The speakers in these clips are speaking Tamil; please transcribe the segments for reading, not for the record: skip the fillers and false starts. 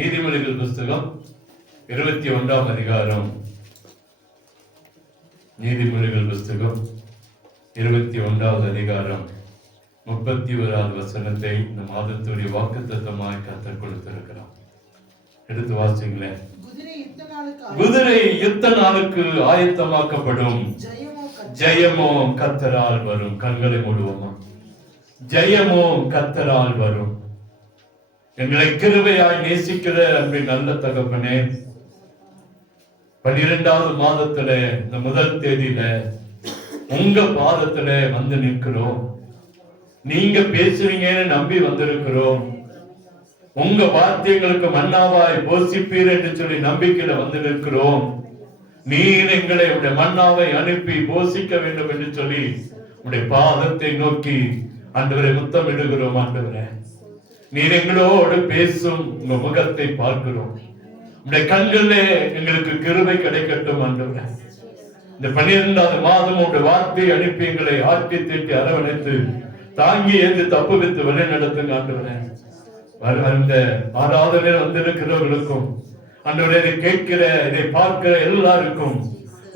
நீதிமொழிகள் புஸ்தகம் 21ஆம் அதிகாரம். நீதிமொழிகள் புஸ்தகம் 21வது அதிகாரம் 31வது வசனத்தை இந்த மாதத்துடைய வாக்குத்தத்தமாய் கர்த்தர் கொடுத்திருக்கிறார். எடுத்து வாசிங்களேன். குதிரை யுத்த நாளுக்கு ஆயத்தமாக்கப்படும், ஜெயமோ கர்த்தரால் வரும். கண்களை மூடுவோமா? ஜெயமோ கர்த்தரால் வரும். எங்களை கிருபையாய் நேசிக்கிற அன்பின் நல்ல தகப்பனே, 12வது மாதத்துல இந்த முதல் தேதியில உங்க பாதத்துல வந்து நிற்கிறோம். நீங்க பேசுவீங்கன்னு நம்பி வந்திருக்கிறோம். உங்க வார்த்தைகளுக்கு மன்னாவாய் போஷிப்பீர் என்று சொல்லி நம்பிக்கையில வந்து நிற்கிறோம். நீர் எங்களை உடைய மன்னாவை அனுப்பி போஷிக்க வேண்டும் என்று சொல்லி உடைய பாதத்தை நோக்கி ஆண்டவரை முத்தமிடுகிறோம். ஆண்டவரே, நீர் எங்களோடு பேசும் உங்க முகத்தை பார்க்கிறோம். உடைய கண்களிலே எங்களுக்கு கிருபை கிடைக்கட்டும். ஆண்டவரே, இந்த 12வது மாதம் உடைய வார்த்தையை அனுப்பி எங்களை ஆட்டி தீட்டி அரவணைத்து தாங்கி ஏந்து தப்பு வைத்து வழி நடத்துங்க. ஆண்டவரே, அந்த ஆராதனை வந்திருக்கிறவர்களுக்கும் ஆண்டவரே, இதை கேட்கிற இதை பார்க்கிற எல்லாருக்கும்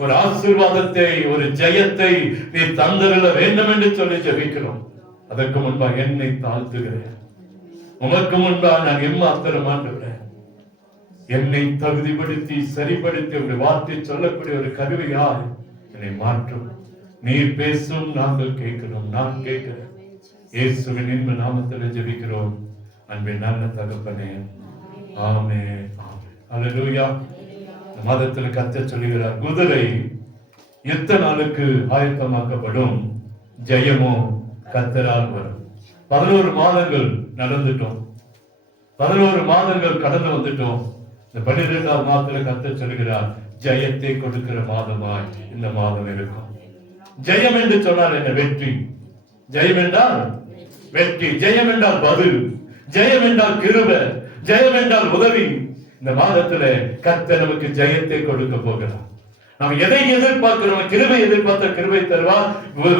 ஒரு ஆசீர்வாதத்தை, ஒரு ஜெயத்தை நீ தந்தருள வேண்டும் என்று சொல்லி ஜெபிக்கிறோம். அதற்கு முன்பாக என்னை தாழ்த்துகிறேன். உமக்கு முன்பாக நான் எம்மாத்திரம் ஆண்டவரே, என்னை தகுதிப்படுத்தி சரிப்படுத்தி உடைய வார்த்தை சொல்லக்கூடிய ஒரு கருவியால் என்னை மாற்றும். நீர் பேசும், நாங்கள் கேட்கிறோம். நான் கேட்கிறேன். இயேசுவின் இன்ப நாமத்தில் ஜெபிக்கிறோம் அன்பின் நல்ல தகப்பனே, ஆமென். அல்லேலூயா. மாதத்துல கர்த்தர் சொல்லுகிறார், குதிரை யுத்த நாளுக்கு ஆயத்தமாக்கப்படும், ஜெயமோ கர்த்தரால் வரும். 11 மாதங்கள் நடந்துட்டோம். 11 மாதங்கள் கடந்து வந்துட்டோம். இந்த 12வது மாதத்துல கர்த்தர் சொல்லுகிறார், ஜெயத்தை கொடுக்கிற மாதமாய் இந்த மாதம் இருக்கும். ஜெயம் என்று சொன்னால் என்ன? வெற்றி. ஜெயம் என்றால் வெற்றி. ஜெயம் என்றால் பதில். ஜெயம் என்றால் கிருபை. ஜெயம் என்றால் உதவி. இந்த மாதத்துல கர்த்தர் நமக்கு ஜெயத்தை கொடுக்க போகிறார். நாம் எதை எதிர்பார்க்கிறோம்? கிருபை எதிர்பார்த்த கிருபை தருவார்,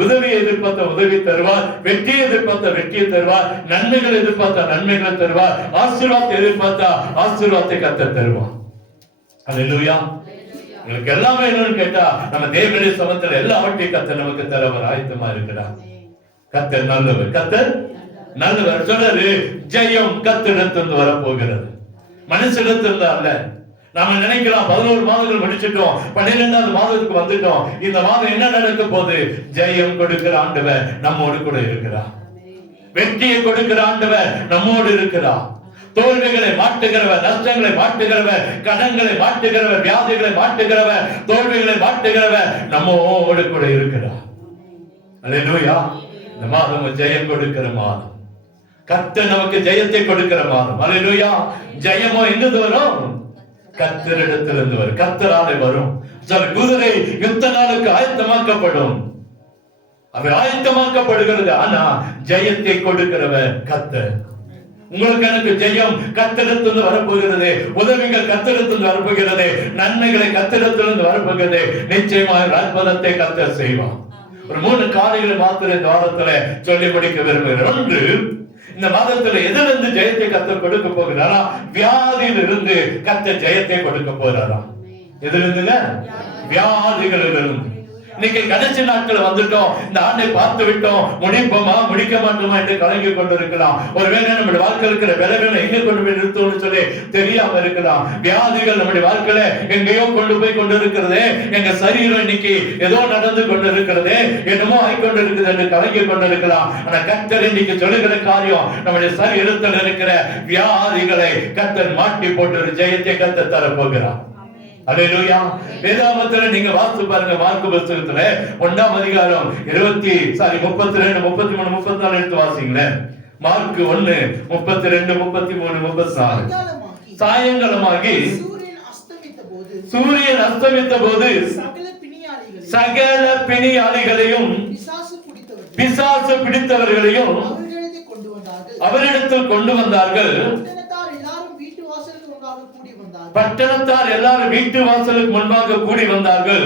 உதவியை எதிர்பார்த்த உதவி தருவார், வெற்றியை எதிர்பார்த்த வெற்றியை தருவார், நன்மைகள் எதிர்பார்த்த நன்மைகளை தருவார், ஆசீர்வாதத்தை எதிர்பார்த்தா ஆசீர்வாதத்தை கர்த்தர் தருவார். அல்லேலூயா. உங்களுக்கு எல்லாமே என்னன்னு கேட்டா, நம்ம தேவனுடைய சமத்துல எல்லாவற்றையும் கர்த்தர் நமக்கு தரவர் ஆயத்தமா இருக்கிறார். கர்த்தர் நல்லவர். கர்த்தர் நல்லவர். சொல்றாரு, ஜெயம் கர்த்தரிடத்திலிருந்து வரப்போகிறது, மனுஷனிடத்திலிருந்து அல்ல. நாம நினைக்கலாம் 11 மாதங்கள் முடிச்சிட்டோம், 12வது மாதத்துக்கு வந்துட்டோம். இந்த மாதம் என்ன நடக்க போகுது? ஜெயம் கொடுக்கிற ஆண்டவர் நம்மோடு கூட இருக்கிறார். வெற்றியை கொடுக்கிற ஆண்டவர் நம்மோடு இருக்கிறார். தோல்விகளை மாட்டுகிறவர், நஷ்டங்களை மாட்டுகிறவர், கடன்களை மாட்டுகிறவர், வியாதிகளை மாட்டுகிறவர், தோல்விகளை மாட்டுகிறவர் நம்மோடு கூட இருக்கிறார். அல்லேலூயா. இந்த மாதம் ஜெயம் கொடுக்கிற மாதம். கர்த்தர் நமக்கு ஜெயத்தை கொடுக்கிற மாதம். அல்லேலூயா. ஜெயமோ எங்கிருந்து வரும்? கர்த்தரிடத்திலிருந்து வரும். கர்த்தராலே வரும். குதிரை யுத்த நாளுக்கு ஆயத்தமாக்கப்படும். அது ஆயத்தமாக்கப்படுகிறது. ஆனா ஜெயத்தை கொடுக்கிறவர் கர்த்தர். உங்களுக்கு எனக்கு ஜெயம் கர்த்தரிடத்திலிருந்து வரப்போகிறது. உதவிகள் கர்த்தரிடத்திலிருந்து வரப்போகிறது. நன்மைகளை கர்த்தரிடத்திலிருந்து வரப்போகிறது. நிச்சயமாக அற்புதத்தை கர்த்தர் செய்வார். ஒரு 3 காரியங்களை மாத்திர இந்த வாரத்துல சொல்லி முடிக்க விரும்புகிறேன். ஒன்று, இந்த மாதத்துல எதிலிருந்து ஜெயத்தை கர்த்தர் கொடுக்க போகிறாரா? வியாதியில் இருந்து கர்த்தர் ஜெயத்தை கொடுக்க போறாரா? எதிலிருந்துங்க? வியாதிகளிலிருந்து. இன்னைக்கு கடைசி நாட்கள் வந்துட்டோம். இந்த ஆண்டை பார்த்து விட்டோம், முடிப்போமா முடிக்க மாட்டோமா என்று கலங்கி கொண்டிருக்கலாம். ஒருவேளை நம்முடைய வாழ்க்கை இருக்கிற விளைவுகளை எங்க கொண்டு போய் நிறுத்தணும்னு சொல்லி தெரியாம இருக்கலாம். வியாதிகள் நம்முடைய வாழ்க்கையில எங்கேயோ கொண்டு போய் கொண்டிருக்கிறது. எங்க சரீரம் இன்னைக்கு ஏதோ நடந்து கொண்டிருக்கிறது, என்னமோ ஆய்கொண்டு இருக்குது என்று கலங்கி கொண்டிருக்கலாம். ஆனா கர்த்தர் இன்னைக்கு சொல்லுகிற காரியம், நம்முடைய சரீரத்தில் இருக்கிற வியாதிகளை கர்த்தர் மாட்டி போட்டு ஒரு ஜெயத்தை கர்த்தர் தரப்போகிறார். அல்லேலூயா. வேதாகமத்துல நீங்க வாசித்து பாருங்க. மார்க்கு புத்தகத்துல 1ஆம் அதிகாரம் 32, 33, 34 எடுத்து வாசிங்களேன். மார்க்கு 1, 32, 33, 34. சாயங்காலமாகி சூரியன் அஸ்தமித்த போது சகல பிணியாளிகளையும் பிசாசு பிடித்தவர்களையும் அவரிடத்தில் கொண்டு வந்தார்கள். பட்டணத்தார் எல்லாரும் வீட்டு வாசலுக்கு முன்பாக கூடி வந்தார்கள்.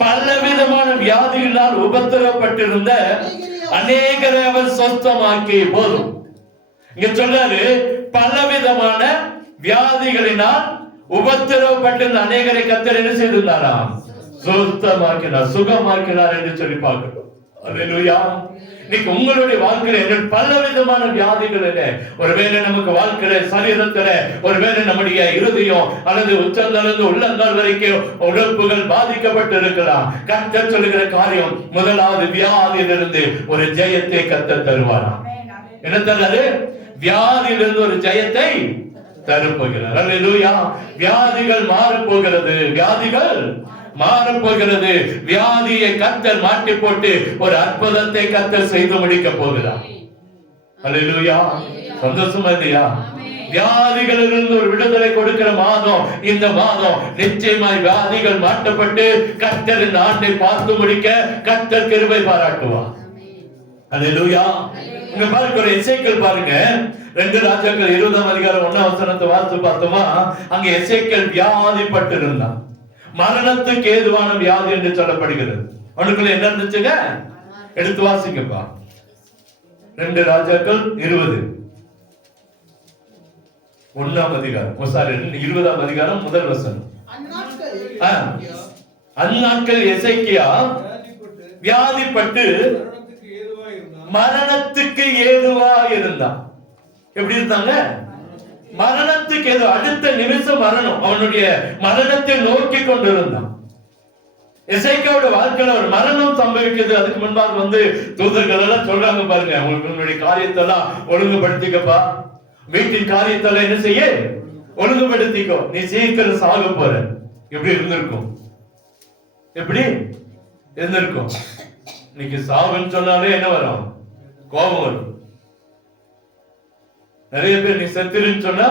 பலவிதமான வியாதிகளால் உபத்திரப்பட்டிருந்த அநேகரை அவர் சொஸ்தமாக்கி. போதும் இங்க சொல்றாரு, பலவிதமான வியாதிகளினால் உபத்திரவப்பட்டிருந்த அநேகரை கர்த்தர் என்ன செய்திருந்தாராம்? சுத்தமாக்கினார், சுகமாக்கினார் என்று சொல்லி பார்க்கிறோம். அல்லேலூயா. இன்னைக்கு உங்களுடைய வாழ்க்கையில பல விதமான வியாதிகள் இல்லை. ஒருவேளை நமக்கு வாழ்க்கையில சரீரத்துல, ஒருவேளை நம்முடைய இருதயம் அல்லது உச்சந்தலிருந்து உள்ளங்கால் வரைக்கும் உறுப்புகள் பாதிக்கப்பட்டு இருக்கலாம். கர்த்தர் சொல்லுகிற காரியம், முதலாவது வியாதியிலிருந்து ஒரு ஜெயத்தை கர்த்தர் தருவாராம். என்ன தர்றாரு? வியாதியிலிருந்து ஒரு ஜெயத்தை தரப்போகிறார். அல்லேலூயா. வியாதிகள் மாறப்போகிறது, வியாதிகள் மாறப்போகிறது. வியாதியை கர்த்தர் மாட்டி போட்டு ஒரு அற்புதத்தை கர்த்தர் செய்து முடிக்க போகிறார். அல்லேலூயா. சந்தோஷமா இல்லையா? வியாதிகளிலிருந்து ஒரு விடுதலை கொடுக்கிற மாதம் இந்த மாதம். நிச்சயமாய் வியாதிகள் மாட்டப்பட்டு கர்த்தர் இந்த ஆண்டை பார்த்து முடிக்க கர்த்தர் கிருபை பாராட்டுவார். அல்லேலூயா. இங்க பாருங்க, ஒரு எசேக்கியேல் பாருங்க, 2 ராஜாக்கள் 20ஆம் அதிகாரம் 1ஆம் வசனத்தை வாசித்து பார்த்தோமா, அங்க எசேக்கியேல் வியாதிப்பட்டு இருந்தான். மரணத்துக்கு ஏதுவான வியாதி என்று சொல்லப்படுகிறது. அவனுக்குள்ள என்ன இருந்துச்சுங்க? எடுத்து வாசிங்கப்பா. 2 ராஜாக்கள் 20 1ஆம் அதிகாரம், 20ஆம் அதிகாரம் முதல் வசனம். அந்நாட்கள் எசேக்கியா வியாதிப்பட்டு மரணத்துக்கு ஏதுவா இருந்தான். எப்படி இருந்தாங்க? மரணத்துக்கு ஏதோ, அடுத்த நிமிஷம் மரணம். அவனுடைய மரணத்தை நோக்கி கொண்டிருந்தான். எசேக்கியாவோட வாழ்க்கையில ஒரு மரணம் சம்பவிக்குது. அதுக்கு முன்பாக தூதர்கள் எல்லாம் சொல்றாங்க, பாருங்க, உங்களுடைய காரியத்தை எல்லாம் ஒழுங்குபடுத்திக்கப்பா, வீட்டின் காரியத்தை எல்லாம் என்ன செய்ய ஒழுங்குபடுத்திக்கோ, நீ சீக்கிரம் சாக போற. எப்படி இருந்திருக்கும்? எப்படி இருந்திருக்கும்? இன்னைக்கு சாவுன்னு சொன்னாலே என்ன வரும்? கோபம் வரும். நிறைய பேர் நீ செத்துருன்னு சொன்னா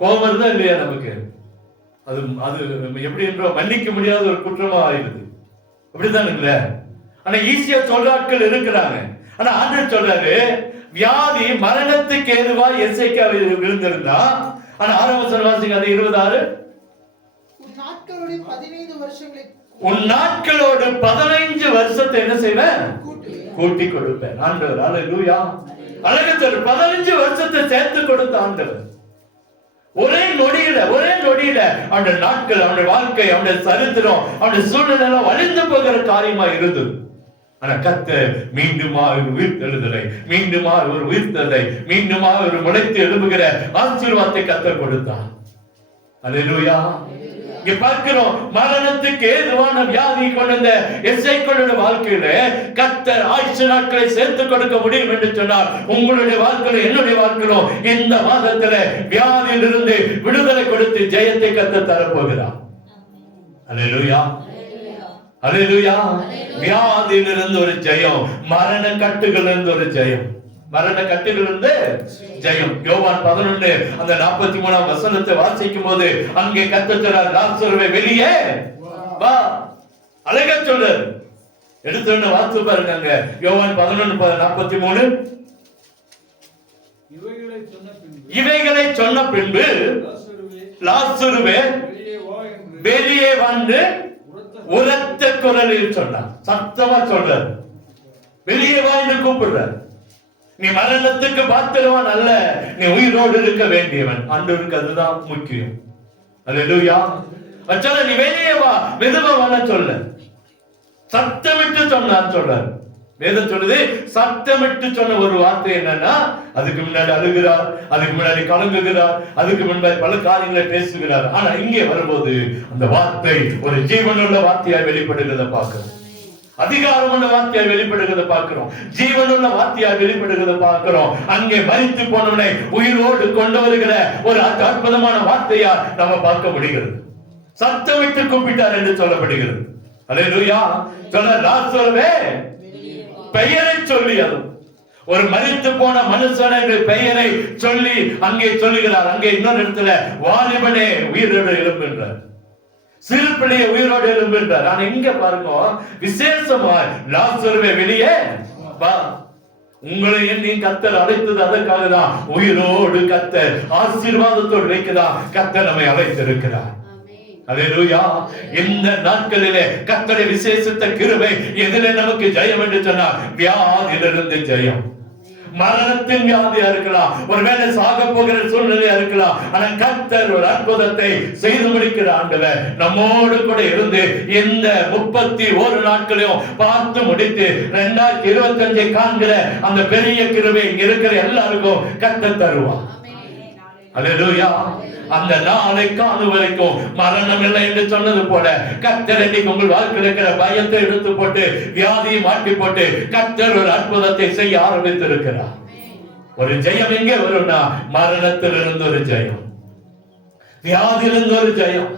கோபம் வருதா இல்லையா நமக்கு? அது அது எப்படி என்றோ மன்னிக்க முடியாத ஒரு குற்றமா ஆயிடுது. அப்படித்தானுங்களே? ஆனா ஈஸியா சொல்ற ஆட்கள் இருக்கிறாங்க. ஆனா ஆண்டவர் சொல்றாரு, வியாதி மரணத்துக்கு ஏதுவா எசேக்கியா விழுந்திருந்தா. ஆனா 6ஆம் வசனம் வாசிங்க, அது 26. உன் நாட்களோடு 15 வருஷத்தை என்ன செய்வேன்? கூட்டி கொடுப்பேன். ஆண்டவர் அல்லேலூயா. அழகு சொல்ற 15 வருஷத்தை சேர்த்து கொடுத்த ஆண்டவர். ஒரே நொடியில அவனுடைய நாட்கள், அவனுடைய வாழ்க்கை, அவனுடைய சரித்திரம், அவனுடைய சூழ்நிலை அழிந்து போகிற காரியமா இருந்தது. ஆனா கர்த்தர் மீண்டுமா ஒரு உயிர்த்தெழுதலை, மீண்டுமா ஒரு உயிர்த்தெழுதலை, மீண்டுமா ஒரு முளைத்து எழுப்புகிற ஆசீர்வாதத்தை கர்த்தர் கொடுத்தார். அல்லேலூயா. இங்க பார்க்கிறோம், மரணத்துக்கு ஏதுவான வியாதி கொண்ட எசேக்கியேலுடைய வாழ்க்கையில கர்த்தர் ஆயுசு நாட்களை சேர்த்து கொடுக்க முடியும் என்று சொன்னார். உங்களுடைய வாழ்க்கையில, என்னுடைய வாழ்க்கையில இந்த மாதத்துல வியாதியிலிருந்து விடுதலை கொடுத்து ஜெயத்தை கர்த்தர் தரப்போகிறார். அல்லேலூயா. அல்லேலூயா. வியாதியிலிருந்து ஒரு ஜெயம், மரண கட்டுகளிலிருந்து ஒரு ஜெயம், மரண கட்டுகளிலிருந்து ஜெயம். யோவான் 11 அந்த 43ஆம் வசனத்தை வாசிக்கும் போது அங்கே கர்த்தர் சொல்றார், லாசருவே வெளியே வா. அழகா சொல்றார். எடுத்து வாசித்து பாருங்க, அங்க யோவான் 11:43. இவைகளை சொன்ன பின்பு லாசருவே வெளியே வந்து உரத்த குரலில் சொன்னார். சத்தமா சொல்றார், வெளியே வா என்று கூப்பிடுறார். நீ மரணத்துக்கு பாத்திரவான் அல்ல, நீ உயிரோடு இருக்க வேண்டியவன். ஆண்டவருக்கு அதுதான் முக்கியம். அல்லேலூயா. அச்சல நீ வெளியே வா, மெதுவா வர சொல்ல, சத்தமிட்டு சொன்னான்னு சொல்றார். வேதம் சொல்லுது, சத்தமிட்டு சொன்ன ஒரு வார்த்தை என்னன்னா, அதுக்கு முன்னாடி அழுகிறார், அதுக்கு முன்னாடி கலங்குகிறார், அதுக்கு முன்னாடி பல காரியங்களை பேசுகிறார். ஆனா இங்கே வரும்போது அந்த வார்த்தை ஒரு ஜீவனுள்ள வார்த்தையாய் வெளிப்படுகிறத பார்க்கிறோம். அதிகாரமுள்ள வார்த்தையாய் வெளிப்படுகிறத பார்க்கிறோம். ஜீவனுள்ள வார்த்தையாய் வெளிப்படுகிறத பார்க்கிறோம். அங்கே மரித்து போனவனை உயிரோடு கொண்டு வருகிற ஒரு அற்புதமான வார்த்தையா நம்ம பார்க்க முடிகிறது. சத்தமிட்டு கூப்பிட்டார் என்று சொல்லப்படுகிறது. அல்லேலூயா. சொல்ல லாசருவே பெயரை சொல்லி, அது ஒரு மரித்து போன மனுஷனுடைய பெயரை சொல்லி அங்கே சொல்லுகிறார். அங்கே இன்னொரு இடத்துல வாலிபனே உயிரோடு எழும்புகிறார், சிறு பிள்ளையை உயிரோடு எழும்புகிறார். ஆனா இங்க பாருங்க, விசேஷமா லாசருவே வெளியே வா. உங்களை எண்ணி கர்த்தர் அழைத்தது அதற்காக தான். உயிரோடு கர்த்தர் ஆசீர்வாதத்தோடு வைக்கதான் கர்த்தர் நம்மை அழைத்திருக்கிறார். அல்லேலூயா. இந்த நாட்களிலே கர்த்தருடைய விசேஷித்த கிருபை எதிலே நமக்கு ஜெயம் என்று சொன்னார். வியாதியிலிருந்து ஜெயம், மரணத்தின் வியாதியா இருக்கலாம், ஒருவேளை சாக போகிற சூழ்நிலையா இருக்கலாம். ஆனா கர்த்தர் ஒரு அற்புதத்தை செய்து முடிக்கிற ஆண்டவர் நம்மோடு கூட இருந்து இந்த 31 நாட்களையும் பார்த்து முடித்து 2025 காண்கிற அந்த பெரிய கிருபை இங்க இருக்கிற எல்லாருக்கும் கர்த்தர் தருவார். அல்லேலூயா. அந்த நாளை காணும் வரைக்கும் மரணம் இல்லை என்று சொன்னது போல கர்த்தர் இன்னைக்கு உங்கள் வாழ்க்கையில் இருக்கிற பயத்தை எடுத்து போட்டு வியாதியை மாட்டி போட்டு கர்த்தர் ஒரு அற்புதத்தை செய்ய ஆரம்பித்திருக்கிறார். ஒரு ஜெயம் எங்கே வரும்னா மரணத்திலிருந்து ஒரு ஜெயம், வியாதியிலிருந்து ஒரு ஜெயம்.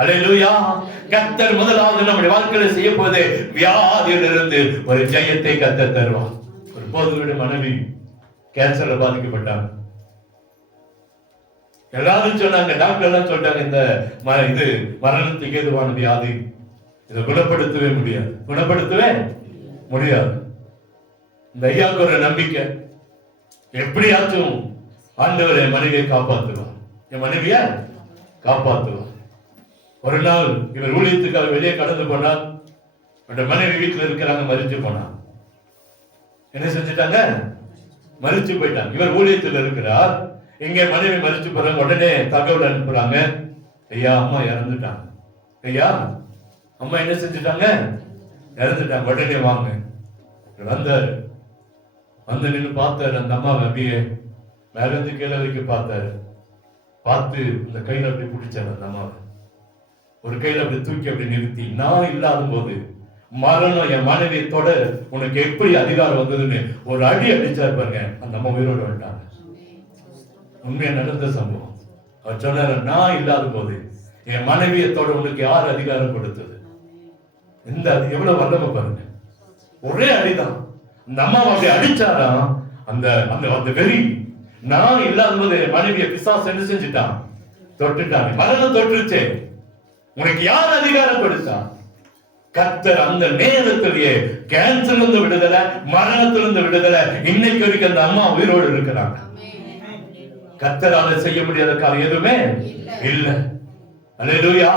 அல்லேலூயா. கர்த்தர் முதலாவது நம்முடைய வாழ்க்கையில் செய்ய போது வியாதியிலிருந்து ஒரு ஜெயத்தை கர்த்தர் தருவார். ஒரு போதுடைய மனைவி கேன்சர்ல பாதிக்கப்பட்டாங்க. எல்லாரும் சொன்னாங்க, டாக்டர் எல்லாம் சொல்லிட்டாங்க, இந்த இது மரணத்துக்கு ஏதுவான வியாதி, இதை குணப்படுத்தவே முடியாது. இந்த ஐயாவுக்கு ஒரு நம்பிக்கை, எப்படியாச்சும் ஆண்டவர் என் மனைவியை காப்பாற்றுவார், என் மனைவிய காப்பாற்றுவார். ஒரு நாள் இவர் ஊழியத்துக்காக வெளியே கடந்து போனார். மனைவி வீட்டில் இருக்கிறாங்க, மரிச்சு போனார். என்ன செஞ்சுட்டாங்க? மரிச்சு போயிட்டாங்க. இவர் ஊழியத்தில் இருக்கிறார், இங்க மனைவி மரிச்சு போறாங்க. உடனே தகவல் அனுப்புறாங்க, ஐயா அம்மா இறந்துட்டாங்க. ஐயா அம்மா என்ன செஞ்சுட்டாங்க? இறந்துட்டாங்க. உடனே வாங்க. வந்தாரு, வந்து நின்று பார்த்தாரு. அந்த அம்மாவை அப்படியே மேல இருந்து கீழே வரைக்கும் பார்த்தாரு. பார்த்து அந்த கையில அப்படி பிடிச்சாரு. அந்த அம்மாவை ஒரு கையில அப்படி தூக்கி அப்படி நிறுத்தி, நான் இல்லாத போது மரணம் என் மனைவியை தொட உனக்கு எப்படி அதிகாரம் வந்ததுன்னு ஒரு அடி அடிச்சாரு பாருங்க. அந்த அம்மா உயிரோடு வந்துட்டாங்க. உண்மையா நடந்த சம்பவம். அவர் சொன்னார், நான் இல்லாத போது என் மனைவியத்தோட உனக்கு யார் அதிகாரம் கொடுத்தது? இந்த எவ்வளவு வல்லமை பாருங்க. ஒரே அடிதான். அந்த அம்மா அப்படி அடிச்சாராம். அந்த அந்த வெறி, நான் இல்லாத போது மனைவிய பிசாசு என்ன செஞ்சுட்டான்? தொட்டுட்டான். மரணம் தொட்டுருச்சே, உனக்கு யார் அதிகாரம் கொடுத்தா? கர்த்தர் அந்த நேரத்திலேயே கேன்சர்ல விடுதலை, மரணத்திலிருந்து விடுதலை. இன்னைக்கு வரைக்கும் அந்த அம்மா உயிரோடு இருக்கிறாங்க. கர்த்தரால செய்ய முடியாத காரியம் எதுவுமே இல்ல. அல்லேலூயா.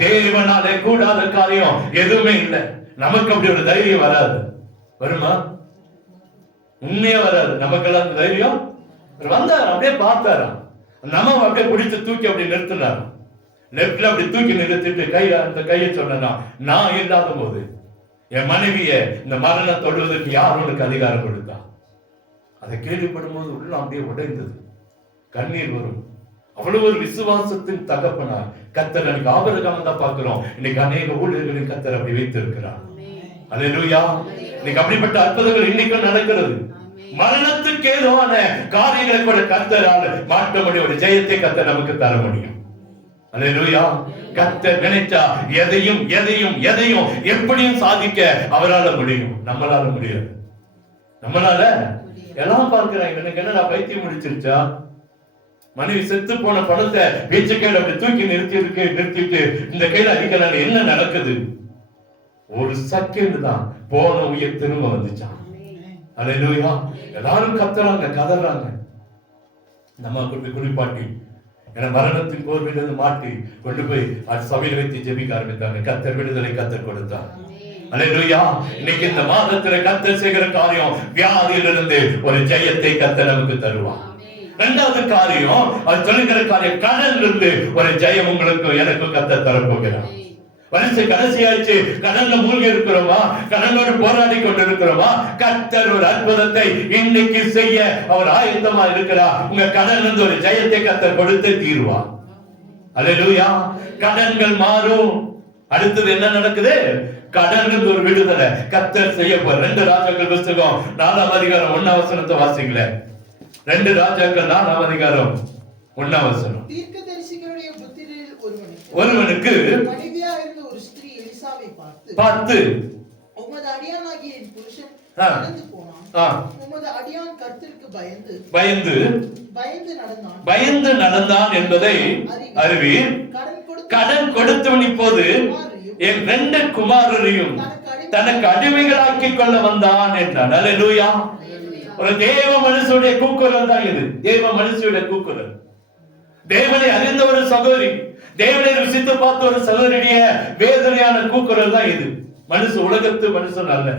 தேவனாலே கூடாத காரியம் எதுவுமே இல்ல. நமக்கு அப்படி ஒரு தைரியம் வராது. வருமா? உண்மையா வராது. நமக்கெல்லாம் அந்த தைரியம் வந்தார். அப்படியே பார்த்தாராம். நம்ம அப்படியே பிடிச்சு தூக்கி அப்படி நிறுத்தினார். லெப்ட்ல அப்படி தூக்கி நிறுத்திட்டு அந்த கையை சொன்னா, நான் இல்லாத போது என் மனைவிய இந்த மரணம் தொடுவதற்கு யார் உனக்கு அதிகாரம் கொடுத்தா? அதை கேள்விப்படும் போது உள்ள அப்படியே உடைந்தது, கண்ணீர் வரும். அவ்வளவு ஒரு விசுவாசத்தின் தகப்பனார் கர்த்தர். எனக்கு ஆபிரகாம் தான் பார்க்கிறோம். இன்னைக்கு அநேக ஊழியர்களின் கர்த்தர் அப்படி வைத்திருக்கிறார். அல்லேலூயா. இன்னைக்கு அப்படிப்பட்ட அற்புதங்கள் இன்னைக்கும் நடக்கிறது. மரணத்துக்கு ஏதுவான காரியங்களை கூட கர்த்தரால் மாற்ற முடியும். ஒரு ஜெயத்தை கர்த்தர் நமக்கு தர முடியும். அல்லேலூயா. கர்த்தர் நினைச்சா எதையும் எதையும் எதையும் எப்படியும் சாதிக்க அவரால் முடியும். நம்மளால முடியாது. நம்மளால எல்லாம் பார்க்கிறாங்க. எனக்கு என்ன பைத்தியம் முடிச்சிருச்சா? மனைவி செத்து போன பணத்தை வீச்ச கையில அப்படி தூக்கி நிறுத்திட்டு இந்த கையில அடிக்கிறாங்க. என்ன நடக்குது? ஒரு செகண்ட் தான், போன உயிர் திரும்ப வந்துச்சான். அல்லேலூயா. எல்லாரும் கத்துறாங்க, கதறாங்க. நம்ம குறிப்பாட்டி என மரணத்தின் கோர்வையிலிருந்து மாட்டி கொண்டு போய் சபையில வைத்து ஜெபிக்க ஆரம்பித்தாங்க. கர்த்தர் விடுதலை கர்த்தர் கொடுத்தார். அல்லேலூயா. இன்னைக்கு இந்த மாதத்துல கர்த்தர் செய்கிற காரியம், வியாதியிலிருந்து ஒரு ஜெயத்தை கர்த்தர் நமக்கு தருவார். இரண்டாவது காரியம், அது சொல்லுகிற காரியம், கடன் இருந்து ஒரு ஜெயம் உங்களுக்கு எனக்கு கர்த்தர் தரப்போகிறார். வரிசை கடைசியாச்சு. கடன்ல மூழ்கி இருக்கிறோமா? கடனோடு போராடி கொண்டு இருக்கிறோமா? கர்த்தர் ஒரு அற்புதத்தை இன்னைக்கு செய்ய அவர் ஆயத்தமா இருக்கிறார். உங்க கடன் இருந்து ஒரு ஜெயத்தை கர்த்தர் கொடுத்து தீர்வார். அல்லேலூயா. கடன்கள் மாறும். அடுத்தது என்ன நடக்குது? கடன் இருந்து ஒரு விடுதலை கர்த்தர் செய்ய போற. 2 ராஜாக்கள் புத்தகம் 4ஆம் அதிகாரம் 1ஆம் வசனத்தை வாசிங்களே. 2 ராஜாக்கள் 4ஆம் அதிகாரம் 1ஆம் வசனம். தீர்க்கதரிசிகளுடைய புத்திரரில் ஒருவனுக்கு மனைவியா இருந்த ஒரு ஸ்திரீ எலிசாவை பார்த்து உமது அடியானாகிய என் புருஷன் இறந்து போனான். உமது அடியான் கர்த்தருக்கு பயந்து நடந்தான் என்பதை அறிவீர். கடன் கொடுத்தவன் இப்போது என் 2 குமாரரையும் தனக்கு அடிமைகளாக்கிக் கொள்ள வந்தான் என்றான். அல்லேலூயா. ஒரு தேவ மனுஷனுடைய கூக்குரல் தான் இது. தேவ மனுஷனுடைய கூக்குரல். தேவனை அறிந்த ஒரு சகோதரி, தேவனை ருசித்து பார்த்த ஒரு சகோதரியுடைய வேதனையான கூக்குரல் தான் இது. உலகத்து மனுஷன் அல்ல,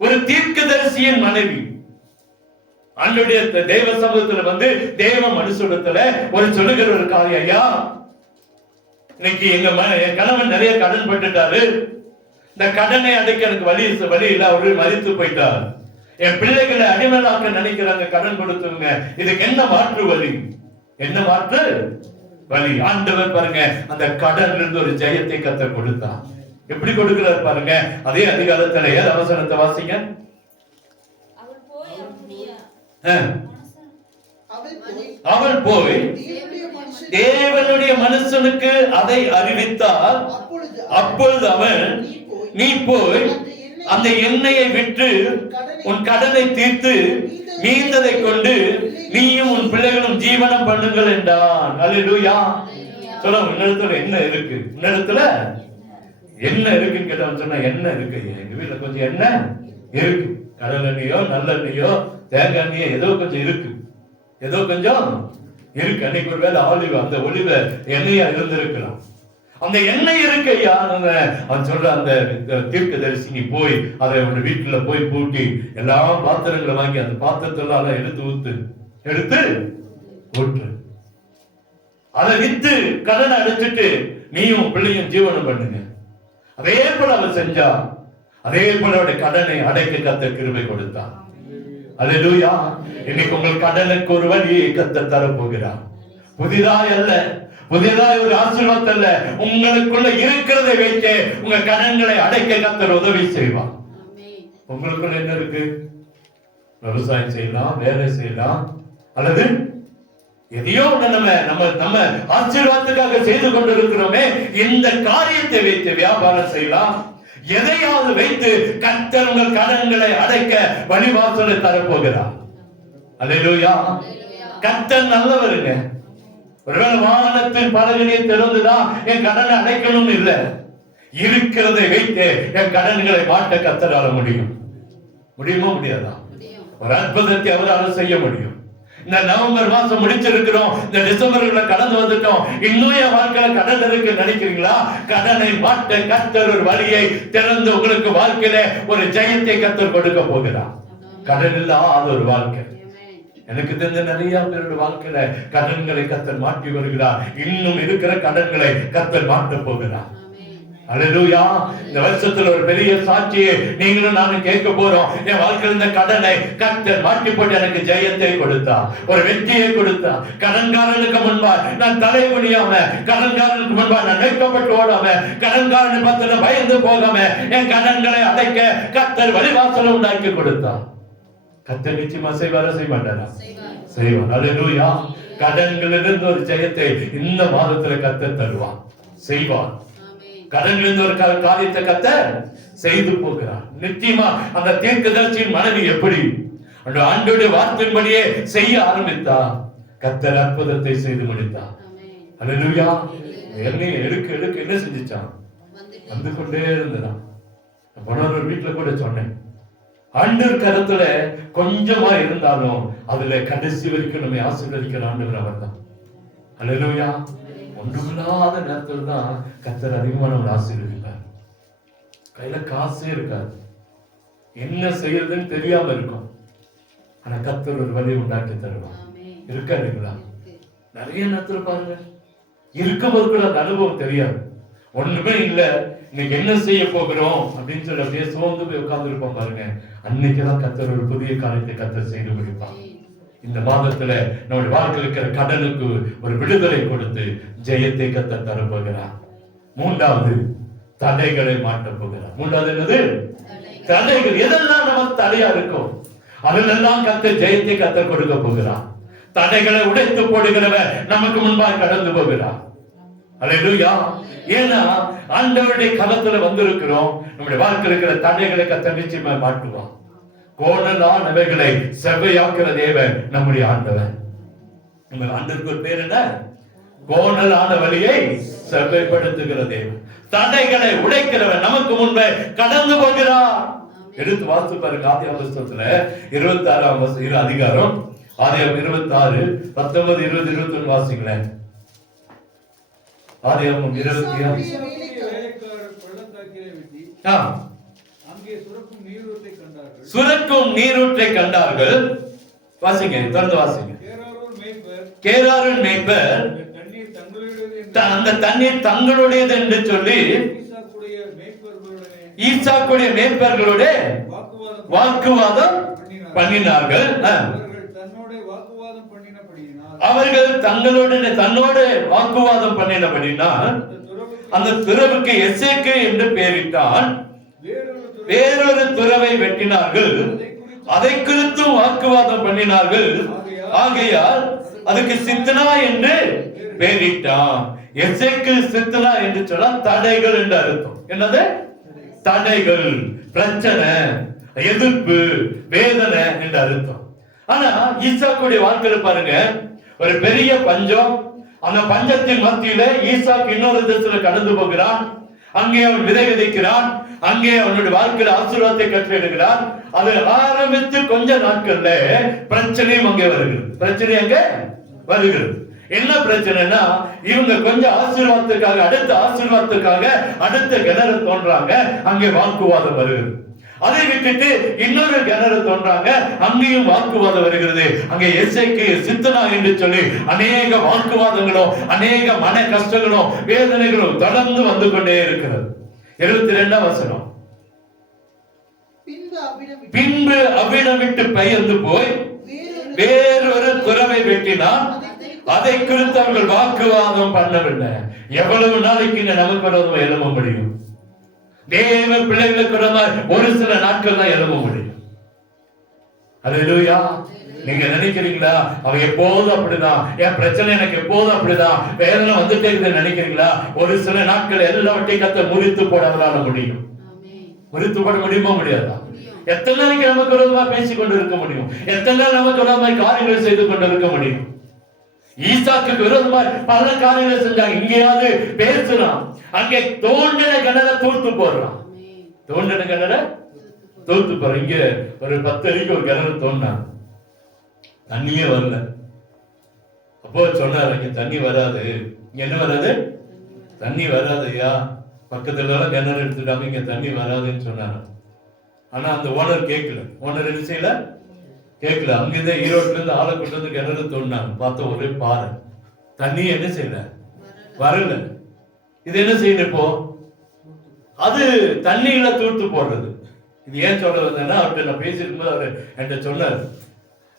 ஒரு தீர்க்கதரிசியின் மனைவி. ஆண்டுடைய தெய்வ சமூகத்துல வந்து தேவ மனுஷத்துல ஒரு சொல்லுகிற ஒரு காரியம், ஐயா இன்னைக்கு என் கணவன் நிறைய கடன் பட்டுட்டாரு, இந்த கடனை அடைக்க எனக்கு வழி இல்ல, அவரு மதித்து போயிட்டார், என் பிள்ளைகளை அடிமையாக்க நினைக்கிறாங்க கடன் கொடுத்தவங்க, இதுக்கு என்ன மாற்று வழி? என்ன மாற்று வழி? ஆண்டவர் பாருங்க அந்த கடன்ல இருந்து ஒரு ஜெயத்தை கர்த்தர் கொடுத்தார். எப்படி கொடுக்கிறார் பாருங்க. அதே அதிகாரத்துல அவசரத்தை வாசிங்க. அவள் போய் தேவனுடைய மனுஷனுக்கு அதை அறிவித்தார். அப்பொழுது அவன், நீ போய் அந்த எண்ணெயை விற்று உன் கடனை தீர்த்து மீந்ததை கொண்டு நீயும் உன் பிள்ளைகளும் ஜீவனம் பண்ணுங்கள் என்றான். அல்லேலூயா. சொல்ல, உன்னிடத்துல என்ன இருக்கு? உன்னிடத்துல என்ன இருக்குன்னு கேட்டவன் சொன்னா, என்ன இருக்கு? எங்க வீட்டுல கொஞ்சம் என்ன இருக்கு, கடலெண்ணெயோ நல்லெண்ணெயோ தேங்காய் எண்ணெயோ ஏதோ கொஞ்சம் இருக்கு, ஏதோ கொஞ்சம் இருக்கு. அன்னைக்கு ஒரு வேலை ஆலிவ் அந்த ஒளிவ எண்ணெயா இருந்திருக்கலாம். அந்த எண்ணெய் இருக்கு ஐயா. அவன் சொல்ற அந்த தீர்க்கதரிசி போய் அதை உங்க வீட்டுல போய் பூட்டி எல்லா பாத்திரங்களை வாங்கி அந்த பாத்திரத்துல எடுத்து ஊற்று, அதை வித்து கடனை அடைச்சிட்டு நீயும் பிள்ளையும் ஜீவனம் பண்ணுங்க. அதே போல அவன் செஞ்சா, அதே போல அவருடைய கடனை அடைக்க கர்த்தர் கிருபை கொடுத்தான். அல்லேலூயா. இன்னைக்கு உங்கள் கடனுக்கு ஒரு வழியை கர்த்தர் தர போகிறார். புதிதாய் அல்ல, புதிதாய் ஒரு ஆசீர்வாதம் அல்ல, உங்களுக்குள்ள இருக்கிறதை வைத்து உங்க கடன்களை அடைக்க கர்த்தர் உதவி செய்வார். உங்களுக்குள்ள என்ன இருக்கு? விவசாயம் செய்யலாம், வேலை செய்யலாம், அல்லது எதையோ நம்ம ஆசீர்வாதத்துக்காக செய்து கொண்டிருக்கிறோமே, இந்த காரியத்தை வைத்து வியாபாரம் செய்யலாம். எதையாவது வைத்து கர்த்தர் உங்கள் கடன்களை அடைக்க வழிவாசலை தரப்போகிறார். அல்லேலூயா. கர்த்தர் நல்லவருங்க. ஒருவேளை வானத்தின் பலகனியை திறந்துதான் என் கடனை அடைக்கணும் இல்ல, இருக்கிறதை வைத்து என் கடன்களை மாட்ட கர்த்தரால முடியும். முடியுமா? முடியாதா? ஒரு அற்புதத்தை அவரால் செய்ய முடியும். இந்த நவம்பர் மாசம் முடிச்சிருக்கிறோம், இந்த டிசம்பர்ல கடந்து வந்துட்டோம், இன்னும் என் வாழ்க்கையில கடன் இருக்கு நினைக்கிறீங்களா? கடனை மாட்ட கர்த்தர் ஒரு வழியை திறந்து உங்களுக்கு வாழ்க்கையில ஒரு ஜெயத்தை கர்த்தர் கொடுக்க போகிறார். கடன் இல்லாத ஒரு வாழ்க்கை. எனக்கு தெரிஞ்ச நிறைய பேருடைய வாழ்க்கையில கடன்களை கர்த்தர் மாற்றி வருகிறார். இன்னும் இருக்கிற கடன்களை கர்த்தர் மாற்ற போகிறார். அல்லேலூயா. இந்த வருஷத்துல ஒரு பெரிய சாட்சியை நீங்களும் நானும் கேட்க போறோம். என் வாழ்க்கையில் இந்த கடனை கர்த்தர் மாற்றி போட்டு எனக்கு ஜெயத்தை கொடுத்தா, ஒரு வெற்றியை கொடுத்தா. கடன்காரனுக்கு முன்பா நான் தலை குனியாம, கடன்காரனுக்கு முன்பா நான் வைக்கப்பட்டு ஓடாம, கடன்காரனை பார்த்து பயந்து போகாம என் கடன்களை அடைக்க கர்த்தர் வழிவாசலை உண்டாக்கி கொடுத்தா. கர்த்தர் நிச்சயமா செய்வாரா? செய்ய மாட்டாரா? செய்வார். அல்லேலூயா. கடன்களிலிருந்து ஒரு ஜெயத்தை இந்த மாதத்துல கர்த்தர் தருவார், செய்வார். கடன்களிலிருந்து ஒரு காரியத்தை கர்த்தர் செய்து போகிறார். நிச்சயமா அந்த தீர்க்கதரிசியின் மனைவி எப்படி அந்த ஆண்டவருடைய வார்த்தையின்படியே செய்ய ஆரம்பித்தா, கர்த்தர் அற்புதத்தை செய்து முடித்தார். அல்லேலூயா. எடுக்க என்ன செஞ்சுச்சான்? வந்து கொண்டே இருந்தான். ஒரு வீட்டுல கூட சொன்னேன், ஆண்டவர் கருத்துல கொஞ்சமா இருந்தாலும் அதுல கடைசி வரைக்கும் நம்ம ஆசீர்வதிக்கிற ஆண்டவர் அவர் தான். அல்லேலூயா. ஒன்றுமில்லாத நேரத்துல தான் கர்த்தர் அதிகமா நம்ம ஆசீர்வதிப்பார். கையில காசே இருக்காது, என்ன செய்யறதுன்னு தெரியாம இருக்கும், ஆனா கர்த்தர் ஒரு வழி உண்டாக்கி தருவார். இருக்கா இல்லைங்களா? நிறைய நேரத்துல பாருங்க, இருக்கும்போது கூட அந்த அனுபவம் தெரியாது, ஒண்ணுமே இல்ல, இன்னைக்கு என்ன செய்ய போகிறோம் அப்படின்னு சொல்லி அப்படியே சோர்ந்து போய் உட்கார்ந்து இருப்போம் பாருங்க. அன்னைக்குதான் கர்த்தர் ஒரு புதிய காரியத்தை கர்த்தர் செய்து முடிப்பார். இந்த மாதத்துல நம்முடைய வாழ்க்கையில் இருக்கிற கடனுக்கு ஒரு விடுதலை கொடுத்து ஜெயத்தை கர்த்தர் தர போகிறார். மூன்றாவது, தடைகளை மாட்ட போகிறார். மூன்றாவது என்னது? தடைகள். எதெல்லாம் நமக்கு தடையா இருக்கும் அதிலெல்லாம் கர்த்தர் ஜெயத்தை கர்த்தர் கொடுக்க போகிறார். தடைகளை உடைத்து போடுகிறவர் நமக்கு முன்பாக கடந்து போகிறார். அல்லேலூயா. ஏன்னா ஆண்டவருடைய கரத்துல வந்திருக்கிறோம். நம்முடைய வாழ்க்கையில் இருக்கிற தடைகளை கர்த்தர் நிச்சயமா மாட்டுவார். கோணலானவைகளை செவ்வையாக்குற தேவன் நம்முடைய ஆண்டவர். நம்ம ஆண்டவருக்கு ஒரு பேர் என்ன? கோணலான வழியை செவ்வைப்படுத்துகிற தேவன். தடைகளை உடைக்கிறவன் நமக்கு முன்பே கடந்து போகிறார். எடுத்து வாசித்து பாருங்க. ஆதியாகமம் புத்தகத்துல 26ஆம் அதிகாரம், ஆதியாகமம் 26 19 20 21 வாசிங்களேன். ஆதியாகமம் 26 சுரக்கும் நீரூற்றை கண்டார்கள். வாசிங்க, தொடர்ந்து வாசிங்க. கேராரின் மேய்ப்பர் அந்த தண்ணீர் தங்களுடையது என்று சொல்லி ஈசாக்குடைய மேய்ப்பர்களோட வாக்குவாதம் பண்ணினார்கள். அவர்கள் தன்னோடு வாக்குவாதம் பண்ணினபடினால் அந்த துறவுக்கு எசேக்கு என்று பெயரிட்டான். வேறொரு துறவை வெட்டினார்கள், அதை குறித்தும் வாக்குவாதம் பண்ணினார்கள். ஆகையால் அதுக்கு சித்தனா என்று பெயரிட்டான். எசேக்கு சித்தனா என்று சொன்னா தடைகள் என்று அர்த்தம். என்னது? தடைகள், பிரச்சனை, எதிர்ப்பு, வேதனை என்று அர்த்தம். ஆனா ஈசாக்குடைய வாழ்க்கையில பாருங்க, ஒரு பெரிய பஞ்சம். அந்த பஞ்சத்தின் மத்தியில ஈசாக்கு இன்னொரு தேசத்துல கடந்து போகிறான். அங்கே அவன் விதை விதைக்கிறான். அங்கே அவனுடைய வாழ்க்கையில ஆசீர்வாதத்தை கற்றெடுக்கிறான். அது ஆரம்பித்து கொஞ்ச நாட்கள்ல பிரச்சனையும் அங்கே வருகிறது. பிரச்சனை அங்கே வருகிறது. என்ன பிரச்சனைனா, இவங்க கொஞ்சம் ஆசீர்வாதத்துக்காக அடுத்த கிணறு தோன்றாங்க, அங்கே வாக்குவாதம் வருகிறது. அதை விட்டுட்டு இன்னொரு கிணறு தோன்றாங்க, அங்கேயும் வாக்குவாதம் வருகிறது. அங்கே எசேக்கு சித்தனா என்று சொல்லி அநேக வாக்குவாதங்களும் அநேக மன கஷ்டங்களும் வேதனைகளும் தொடர்ந்து வந்து கொண்டே இருக்கிறது. 72ஆம் வசனம். பின்பு அவ்விடம் விட்டு பெயர்ந்து போய் வேறொரு துறவை வெட்டினான். அதை குறித்து அவர்கள் வாக்குவாதம் பண்ணவில்லை. எவ்வளவு நாளைக்கு நமக்கு விரோதமா எழும்ப முடியும்? தேவ பிள்ளைகளுக்கு விரோதமா ஒரு சில நாட்கள் தான் எழும்ப முடியும். அல்லேலூயா. நீங்க நினைக்கிறீங்களா அவ எப்போதும் அப்படிதான், என் பிரச்சனை எனக்கு எப்போதும் அப்படிதான், வேதனை வந்துட்டே இருக்குன்னு நினைக்கிறீங்களா? ஒரு சில நாட்கள் எல்லாவற்றையும் கர்த்தர் முறித்து போட அவரால முடியும். முறித்து போட முடியுமா? முடியாதா? எத்தனை நாளைக்கு நமக்கு விரோதமா பேசிக் கொண்டு இருக்க முடியும்? எத்தனை நாள் நமக்கு விரோதமா காரியங்கள் செய்து கொண்டு இருக்க முடியும்? ஈசாக்கு விரோதமா பல காரியங்கள் செஞ்சாங்க. இங்கேயாவது பேசுறான், அங்கே தோண்டின கிணற தூர்த்து போடுறான். தோண்டின கிணற தூர்த்து போறான். இங்க ஒரு 10 அடிக்கு ஒரு கிணறு தோண்டான், தண்ணியே வரல. அப்போ சொன்னார், இங்க தண்ணி வராது. என்ன வராது? தண்ணி வராது ஐயா, பக்கத்துல எல்லாம் கிணறு எடுத்துட்டாங்க, இங்க தண்ணி வராதுன்னு சொன்னாங்க. ஆனா அந்த ஓனர் கேட்கல. ஓனர் என்ன செய்யல? கேட்கல. அங்கிருந்த ஈரோட்ல இருந்து ஆலக்கூட்டு இருந்து கிணறு தோண்டினாங்க. பார்த்த ஒரே பாறை, தண்ணி என்ன செய்யல? வரல. இது என்ன செய்யணும் இப்போ? அது தண்ணியில தூர்த்து போடுறது. இது ஏன் சொல்ல வந்தேன்னா, அவர்கிட்ட நான் பேசிருக்கும்போது அவரு என்கிட்ட சொன்னார்,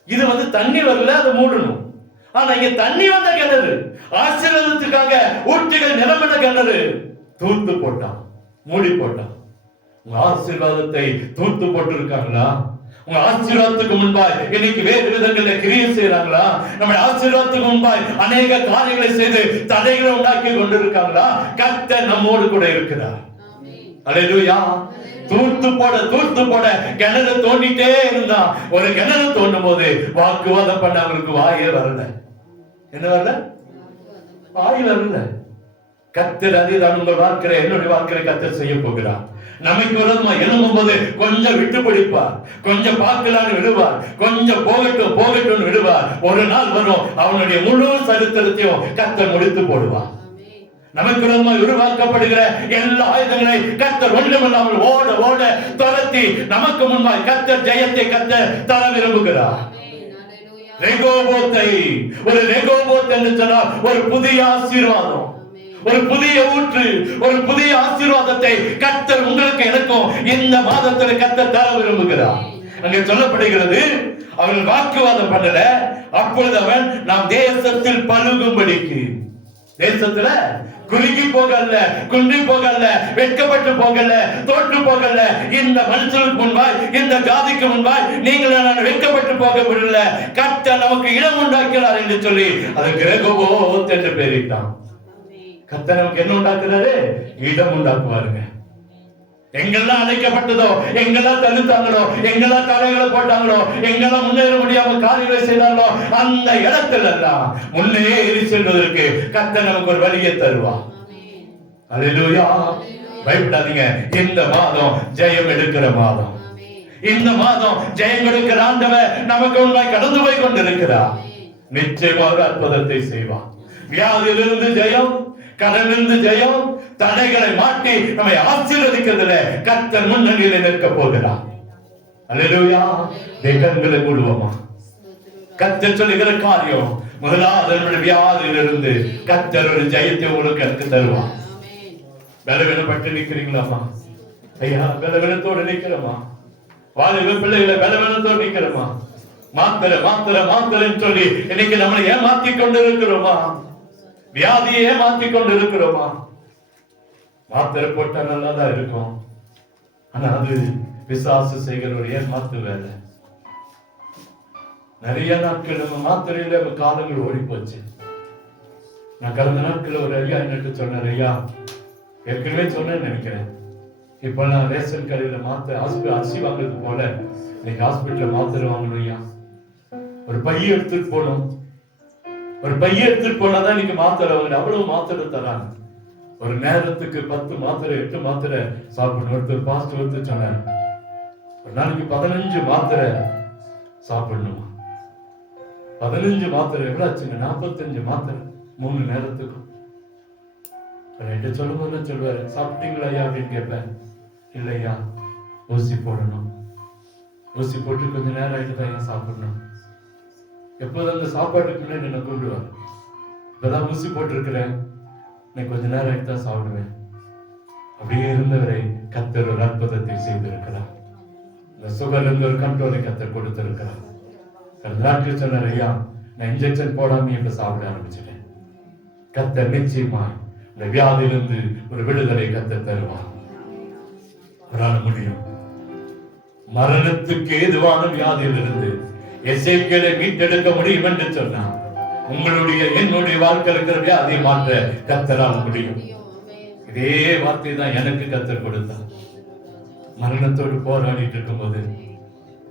இது தண்ணி வரல, அதை மூடணும். ஆனா இங்க தண்ணி வந்த கிணறு, ஆசீர்வாதத்துக்காக ஊற்றுகள் நிரம்பின கிணறு தூர்த்து போட்டான், மூடி போட்டான். உங்க ஆசீர்வாதத்தை தூர்த்து போட்டு இருக்காங்களா? உங்க ஆசீர்வாதத்துக்கு முன்பாய் இன்னைக்கு வேறு விதங்கள்ல கிரியை செய்யறாங்களா? நம்ம ஆசீர்வாதத்துக்கு முன்பாய் அநேக காரியங்களை செய்து தடைகளை உண்டாக்கி கொண்டிருக்காங்களா? கர்த்தர் நம்மோடு கூட இருக்கிறார். அல்லேலூயா. தூர்த்து போட கிணறு தோண்டிட்டே இருந்தா, ஒரு கிணறு தோண்டும் போது வாக்குவாதம் பண்ண அவங்களுக்கு வாயே வரல. என்ன வரல? வாய் வரல. கர்த்தர் அதுதான் உங்கள் வாழ்க்கையில, என்னுடைய வாழ்க்கையில கர்த்தர் செய்ய போகிறார். நமக்கு விரோதமா எழும்பும் போது கொஞ்சம் விட்டு பிடிப்பார், கொஞ்சம் பார்க்கலான்னு விடுவார், கொஞ்சம் போகட்டும் விடுவார். ஒரு நாள் வரும், அவனுடைய முழு சரித்திரத்தையும் கர்த்தர் முடித்து போடுவார். நமக்கு விரோதமா உருவாக்கப்படுகிற எல்லா ஆயுதங்களை கர்த்தர் ஒன்றுமில்லாமல் ஓட துரத்தி நமக்கு முன்பாய் கர்த்தர் ஜெயத்தை கர்த்தர் தர விரும்புகிறார். ரெகோபோத்தை, ஒரு ரெகோபோத் என்று சொன்னால் ஒரு புதிய ஆசீர்வாதம், ஒரு புதிய ஊற்று, ஒரு புதிய ஆசீர்வாதத்தை கர்த்தர் உங்களுக்கு எனக்கும் இந்த மாதத்தில் கர்த்தர் தர விரும்புகிறார். அங்கே சொல்லப்படுகிறது, அவர்கள் வாக்குவாதம் பண்ணல. அப்பொழுது அவன் நாம் தேசத்தில் பலுகும்படிக்கு, தேசத்துல குறுகி போகல, குன்றி போகல, வெட்கப்பட்டு போகல, தோற்று போகல. இந்த மனுஷனுக்கு முன்பாய், இந்த ஜாதிக்கு முன்பாய் நீங்கள் நான் வெட்கப்பட்டு போக விடல. கர்த்தர் நமக்கு இடம் உண்டாக்கிறார் என்று சொல்லி அதுக்கு ரெகோபோத் என்று பெயரிட்டான். கர்த்தர் நமக்கு என்ன உண்டாக்குறாரு? இடம் உண்டாக்குவாருங்க. எங்கெல்லாம் அழைக்கப்பட்டதோ, எங்கெல்லாம் தடுத்தாங்களோ, எங்கெல்லாம் தடைகளை போட்டாங்களோ, எங்கெல்லாம் முன்னேற முடியாம காரியங்களை செய்தாங்களோ, அந்த இடத்துல எல்லாம் முன்னேறி செல்வதற்கு கர்த்தர் நமக்கு ஒரு வழியை தருவார். அல்லேலூயா. பயப்படாதீங்க. இந்த மாதம் ஜெயம் எடுக்கிற மாதம். இந்த மாதம் ஜெயம் எடுக்கிற ஆண்டவர் நமக்கு உண்மை கடந்து போய் கொண்டிருக்கிறார். நிச்சயமாக அற்புதத்தை செய்வார். வியாதியிலிருந்து ஜெயம், கடலிருந்து ஜெயம், தடைகளை மாட்டி நம்மை ஆசீர்வதிக்கிறதுல கர்த்தர் முன்னணியில் நிற்க போகிறார். அல்லேலூயா. கண்களை மூடுவோமா? கர்த்தர் சொல்லுகிற காரியம், முதலாவது அதனுடைய வியாதியிலிருந்து கர்த்தர் ஒரு ஜெயத்தை உங்களுக்கு எனக்கு தருவார். பலவீனப்பட்டு நிக்கிறீங்களாமா? ஐயா, பலவீனத்தோடு நிக்கிறோமா? வாலிப பிள்ளைகளை பலவீனத்தோடு நிக்கிறோமா? மாத்திரை சொல்லி இன்னைக்கு நம்மளை ஏமாத்தி கொண்டு இருக்கிறோமா? வியாதியை ஏமாத்தி கொண்டு இருக்கிறோமா? மாத்திரை போட்டா நல்லாதான் இருக்கும், ஆனா அது பிசாசு செய்கிற ஒரு ஏமாத்து வேலை. நிறைய நாட்கள் நம்ம மாத்திரையில காலங்கள் ஓடி போச்சு. நான் கடந்த நாட்கள் ஒரு ஐயா என்னட்டு சொன்னார், ஐயா ஏற்கனவே சொன்னேன்னு நினைக்கிறேன், இப்ப நான் ரேஷன் கடையில அரிசி வாங்குறது போல இன்னைக்கு ஹாஸ்பிட்டல்ல மாத்திரை வாங்கணும் ஐயா. ஒரு பைய எடுத்துட்டு போகணும், ஒரு பைய எடுத்துட்டு போனாதான் இன்னைக்கு மாத்திரை வாங்கணும். அவ்வளவு மாத்திரை தராங்க. ஒரு நேரத்துக்கு 10 மாத்திரை 8 மாத்திரை சாப்பிடணும். ஒருத்தர் பாஸ்ட் வந்து சொன்னார், ஒரு நாளைக்கு 15 மாத்திரை சாப்பிடணுமா? 15 மாத்திரை எவ்வளவு ஆச்சுங்க? 45 மாத்திரை 3 நேரத்துக்கும். சொல்லும் போது சொல்லுவாரு, சாப்பிட்டீங்களா ஐயா அப்படின்னு கேட்பேன். இல்லையா, ஊசி போடணும், ஊசி போட்டு கொஞ்ச நேரம் ஆயிட்டு தான் ஐயா சாப்பிடணும். எப்போது அந்த சாப்பாட்டுக்கு முன்னாடி என்ன கூப்பிடுவார், இப்பதான் ஊசி போட்டிருக்கிறேன், நான் கொஞ்ச நேரம் ஆயிட்டு தான் சாப்பிடுவேன். அப்படியே இருந்தவரை கர்த்தர் ஒரு அற்புதத்தை செய்திருக்கிறார். இந்த சுகர் இருந்து ஒரு கண்ட்ரோலை கர்த்தர் கொடுத்திருக்கிறார். டாக்டர் சொன்னார், ஐயா நான் இன்ஜெக்ஷன் போடாம இப்ப சாப்பிட ஆரம்பிச்சிட்டேன். கர்த்தர் நிச்சயமாய் இந்த வியாதியிலிருந்து ஒரு விடுதலை கர்த்தர் தருவார். அவரால் முடியும். மரணத்துக்கு ஏதுவான வியாதியிலிருந்து எசேக்கியேலை மீட்டெடுக்க முடியும் என்று சொன்னார். உங்களுடைய என்னுடைய வாழ்க்கை இருக்கிற வியாதியை மாற்ற கர்த்தரால் முடியும். இதே வார்த்தை தான் எனக்கு கர்த்தர் கொடுத்தார். மரணத்தோடு போராடிட்டு இருக்கும்போது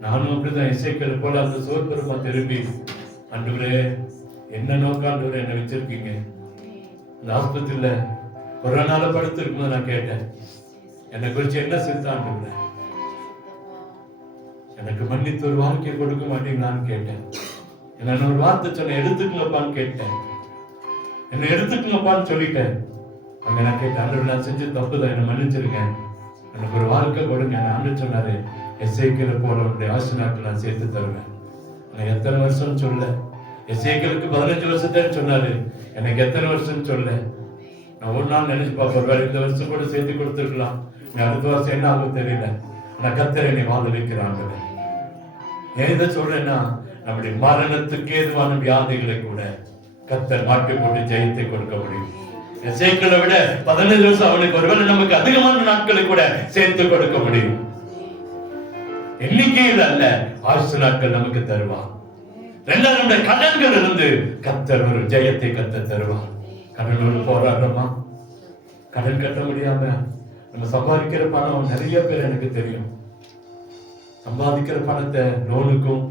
நானும் அப்படிதான் எசேக்கியேலை போல அந்த சோர்பெருமா திரும்பி, ஆண்டவரே என்ன நோக்காண்டவரே என்ன வச்சிருக்கீங்க? இந்த ஆஸ்பத்திரியில ஒரு நாள படுத்திருக்கும்போது நான் கேட்டேன், என்னை குறிச்சு என்ன சித்தாண்டு, எனக்கு மன்னித்து ஒரு வாழ்க்கையை கொடுக்க மாட்டீங்களான்னு கேட்டேன். என்ன ஒரு வார்த்தை சொன்ன, எடுத்துக்கங்கப்பான்னு கேட்டேன். என்ன எடுத்துக்கங்கப்பான்னு சொல்லிட்டேன். அங்க நான் கேட்டேன், ஆண்டவர் நான் செஞ்ச தப்பு தான், என்ன மன்னிச்சிருக்கேன், எனக்கு ஒரு வாழ்க்கை கொடுங்க. ஆண்டு சொன்னாரு, எசேக்கியேலை போல உடைய ஆசீர்வாதத்தை நான் சேர்த்து தருவேன். நான் எத்தனை வருஷம் சொல்ல, எசேக்கியேலுக்கு 15 வருஷத்தேன்னு சொன்னாரு, எனக்கு எத்தனை வருஷம் சொல்ல. நான் ஒரு நாள் நினைச்சு பார்ப்பேன், இந்த வருஷம் கூட சேர்த்து கொடுத்துருக்கலாம், அடுத்த வருஷம் என்ன ஆகும் தெரியல. நான் கர்த்தர் என்னை வாழ வைக்கிறாங்க. ஏன் இதை சொல்றேன்னா, நம்முடைய மரணத்துக்கு ஏதுவான வியாதிகளை கூட கர்த்தர் மாட்டி போட்டு ஜெயத்தை கொடுக்க முடியும். எசேக்கியேலை விட 15 வருஷம் அவனுக்கு ஒருவேளை நமக்கு அதிகமான நாட்களை கூட சேர்த்து கொடுக்க முடியும். எண்ணிக்கையில் அல்ல, ஆயுசு நாட்கள் நமக்கு தருவார். ரெண்டாவது, நம்முடைய கடன்கள் இருந்து கர்த்தர் ஒரு ஜெயத்தை கர்த்தர் தருவார். கடனோடு போராடுறோமா? கடன் கட்ட முடியாம நம்ம சம்பாதிக்கிற பணம் நிறைய பேர் எனக்கு தெரியும். சம்பாதிக்கிற பணத்தை லோனுக்கும்